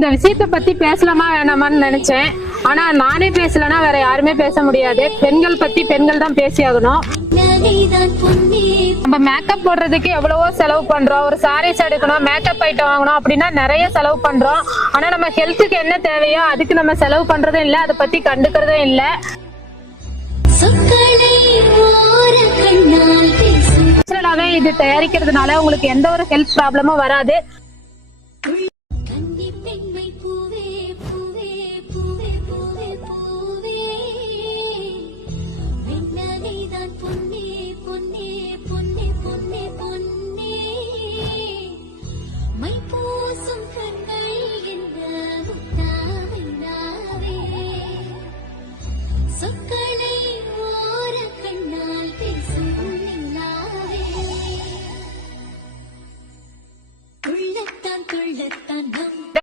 இந்த விஷயத்த பத்தி பேசலாமா வேணாமான்னு நினைச்சேன். ஆனா நானே பேசலன்னா வேற யாருமே பேச முடியாது. பெண்கள் பத்தி பெண்கள் தான் பேசி ஆகணும். நம்ம மேக்கப் போடுறதுக்கு எவ்வளவோ செலவு பண்றோம். ஒரு சாரீஸ் எடுக்கணும், மேக்கப் ஐட்டம் வாங்கணும் அப்படின்னா நிறைய செலவு பண்றோம். ஆனா நம்ம ஹெல்த்துக்கு என்ன தேவையோ அதுக்கு நம்ம செலவு பண்றதும் இல்ல, அதை பத்தி கண்டுக்கிறதும் இல்ல. இது தயாரிக்கிறதுனால உங்களுக்கு எந்த ஒரு ஹெல்த் ப்ராப்ளமும் வராது.